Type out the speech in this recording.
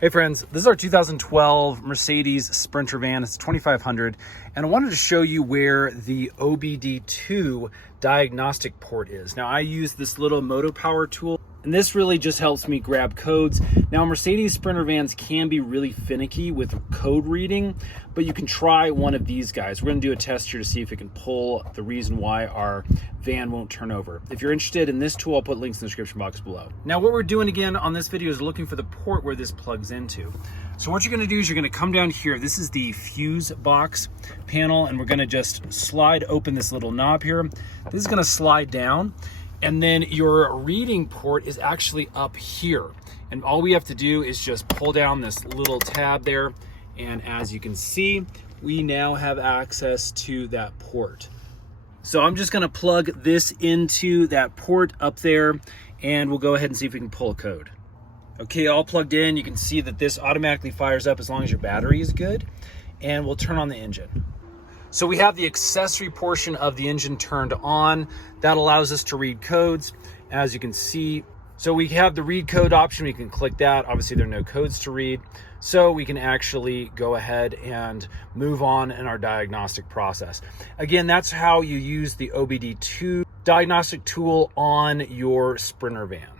Hey friends, this is our 2012 Mercedes Sprinter van. It's 2500, and I wanted to show you where the OBDII diagnostic port is. Now I use this little Moto Power tool, and this really just helps me grab codes. Now Mercedes Sprinter vans can be really finicky with code reading, but you can try one of these guys. We're gonna do a test here to see if it can pull the reason why our van won't turn over. If you're interested in this tool, I'll put links in the description box below. Now what we're doing again on this video is looking for the port where this plugs into. So what you're gonna do is you're gonna come down here. This is the fuse box panel, and we're gonna just slide open this little knob here. This is gonna slide down, and then your reading port is actually up here. And all we have to do is just pull down this little tab there. And as you can see, we now have access to that port. So I'm just gonna plug this into that port up there, and we'll go ahead and see if we can pull a code. Okay, all plugged in. You can see that this automatically fires up as long as your battery is good. And we'll turn on the engine. So we have the accessory portion of the engine turned on. That allows us to read codes, as you can see. So we have the read code option. We can click that. Obviously there are no codes to read. So we can actually go ahead and move on in our diagnostic process. Again, that's how you use the OBDII diagnostic tool on your Sprinter van.